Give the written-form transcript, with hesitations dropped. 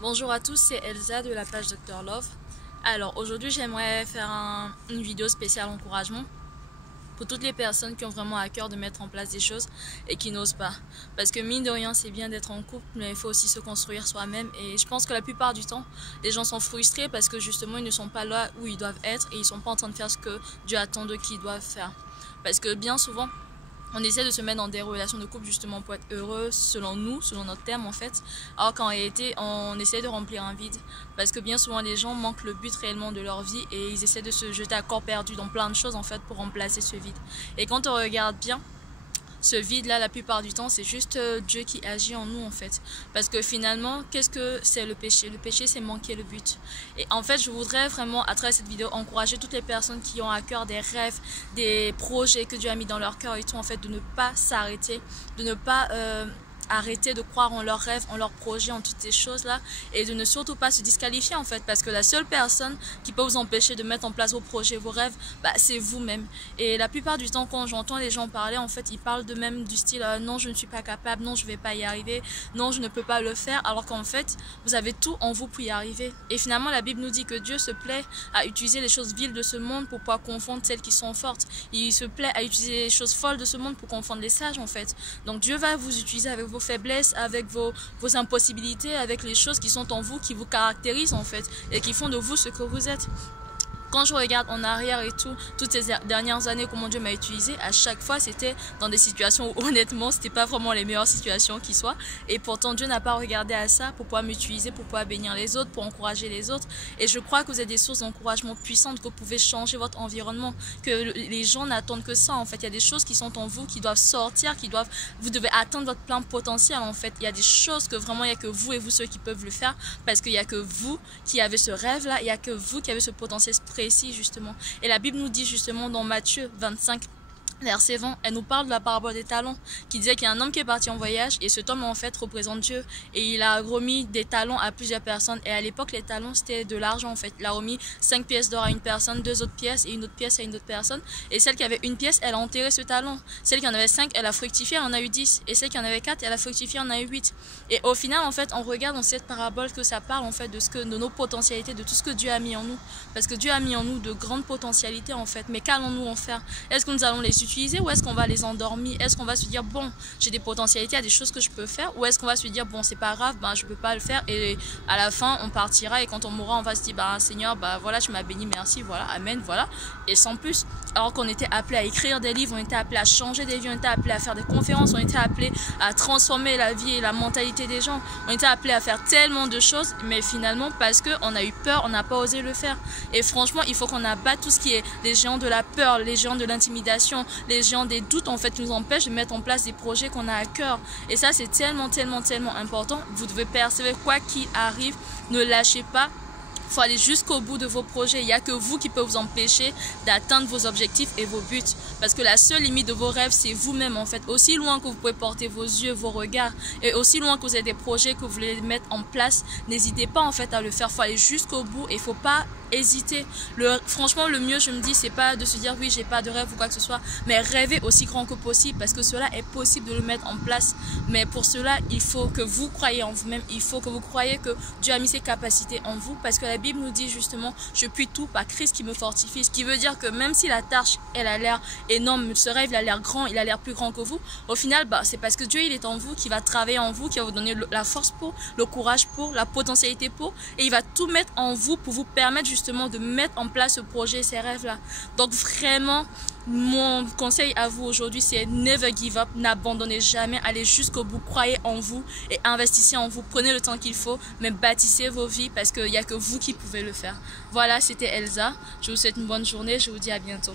Bonjour à tous, c'est Elsa de la page Dr Love. Alors aujourd'hui j'aimerais faire une vidéo spéciale encouragement pour toutes les personnes qui ont vraiment à cœur de mettre en place des choses et qui n'osent pas. Parce que mine de rien c'est bien d'être en couple, mais il faut aussi se construire soi-même. Et je pense que la plupart du temps les gens sont frustrés parce que justement ils ne sont pas là où ils doivent être et ils ne sont pas en train de faire ce que Dieu attend d'eux qu'ils doivent faire. Parce que bien souvent on essaie de se mettre dans des relations de couple justement pour être heureux selon nous, selon notre terme en fait. Alors qu'en réalité, on essaie de remplir un vide. Parce que bien souvent les gens manquent le but réellement de leur vie et ils essaient de se jeter à corps perdu dans plein de choses en fait pour remplacer ce vide. Et quand on regarde bien, ce vide-là, la plupart du temps, c'est juste Dieu qui agit en nous, en fait. Parce que finalement, qu'est-ce que c'est le péché? Le péché, c'est manquer le but. Et en fait, je voudrais vraiment, à travers cette vidéo, encourager toutes les personnes qui ont à cœur des rêves, des projets que Dieu a mis dans leur cœur et tout, en fait, de ne pas s'arrêter, de ne pas arrêter de croire en leurs rêves, en leurs projets, en toutes ces choses-là, et de ne surtout pas se disqualifier, en fait, parce que la seule personne qui peut vous empêcher de mettre en place vos projets, vos rêves, c'est vous-même. Et la plupart du temps, quand j'entends les gens parler, en fait, ils parlent d'eux-mêmes du style non, je ne suis pas capable, non, je ne vais pas y arriver, non, je ne peux pas le faire, alors qu'en fait, vous avez tout en vous pour y arriver. Et finalement, la Bible nous dit que Dieu se plaît à utiliser les choses viles de ce monde pour pouvoir confondre celles qui sont fortes. Il se plaît à utiliser les choses folles de ce monde pour confondre les sages, en fait. Donc Dieu va vous utiliser avec vos faiblesses, avec vos impossibilités, avec les choses qui sont en vous, qui vous caractérisent en fait, et qui font de vous ce que vous êtes. Quand je regarde en arrière et tout, toutes ces dernières années, comment Dieu m'a utilisé, à chaque fois, c'était dans des situations où, honnêtement, c'était pas vraiment les meilleures situations qui soient. Et pourtant, Dieu n'a pas regardé à ça pour pouvoir m'utiliser, pour pouvoir bénir les autres, pour encourager les autres. Et je crois que vous êtes des sources d'encouragement puissantes, que vous pouvez changer votre environnement, que les gens n'attendent que ça, en fait. Il y a des choses qui sont en vous, qui doivent sortir, vous devez atteindre votre plein potentiel, en fait. Il y a des choses que vraiment, il n'y a que vous et vous ceux qui peuvent le faire, parce qu'il n'y a que vous qui avez ce rêve-là, il n'y a que vous qui avez ce potentiel précis justement. Et la Bible nous dit justement dans Matthieu 25 verset 20, elle nous parle de la parabole des talents, qui disait qu'il y a un homme qui est parti en voyage et cet homme en fait représente Dieu et il a remis des talents à plusieurs personnes. Et à l'époque les talents c'était de l'argent en fait. Il a remis 5 pièces d'or à une personne, 2 autres pièces et une autre pièce à une autre personne, et celle qui avait une pièce elle a enterré ce talent. Celle qui en avait 5 elle a fructifié, elle en a eu 10, et celle qui en avait 4 elle a fructifié, elle en a eu 8. Et au final en fait on regarde dans cette parabole que ça parle en fait de nos potentialités, de tout ce que Dieu a mis en nous, parce que Dieu a mis en nous de grandes potentialités en fait. Mais qu'allons-nous en faire? Est-ce que nous allons les utiliser ou est-ce qu'on va les endormir? Est-ce qu'on va se dire bon, j'ai des potentialités, il y a des choses que je peux faire, ou est-ce qu'on va se dire bon, c'est pas grave, je peux pas le faire, et à la fin on partira et quand on mourra on va se dire Seigneur, voilà, tu m'as béni, merci, voilà, amen, voilà, et sans plus. Alors qu'on était appelé à écrire des livres, on était appelé à changer des vies, on était appelé à faire des conférences, on était appelé à transformer la vie et la mentalité des gens, on était appelé à faire tellement de choses, mais finalement parce qu'on a eu peur, on n'a pas osé le faire. Et franchement il faut qu'on abatte tout ce qui est les géants de la peur, les géants de l'intimidation, les géants des doutes en fait qui nous empêchent de mettre en place des projets qu'on a à cœur. Et ça c'est tellement important. Vous devez persévérer quoi qu'il arrive, ne lâchez pas. Il faut aller jusqu'au bout de vos projets. Il n'y a que vous qui peut vous empêcher d'atteindre vos objectifs et vos buts. Parce que la seule limite de vos rêves, c'est vous-même en fait. Aussi loin que vous pouvez porter vos yeux, vos regards, et aussi loin que vous avez des projets que vous voulez mettre en place, n'hésitez pas en fait à le faire. Il faut aller jusqu'au bout et il ne faut pas hésiter. Franchement, le mieux, je me dis, c'est pas de se dire oui, j'ai pas de rêve ou quoi que ce soit, mais rêver aussi grand que possible, parce que cela est possible de le mettre en place. Mais pour cela, il faut que vous croyez en vous-même, il faut que vous croyez que Dieu a mis ses capacités en vous, parce que la Bible nous dit justement, je puis tout par Christ qui me fortifie, ce qui veut dire que même si la tâche, elle a l'air énorme, ce rêve, il a l'air grand, il a l'air plus grand que vous, au final, c'est parce que Dieu, il est en vous, qui va travailler en vous, qui va vous donner la force pour, le courage pour, la potentialité pour, et il va tout mettre en vous pour vous permettre justement de mettre en place ce projet, ces rêves-là. Donc vraiment, mon conseil à vous aujourd'hui, c'est never give up, n'abandonnez jamais, allez jusqu'au bout, croyez en vous et investissez en vous, prenez le temps qu'il faut, mais bâtissez vos vies parce qu'il n'y a que vous qui pouvez le faire. Voilà, c'était Elsa, je vous souhaite une bonne journée, je vous dis à bientôt.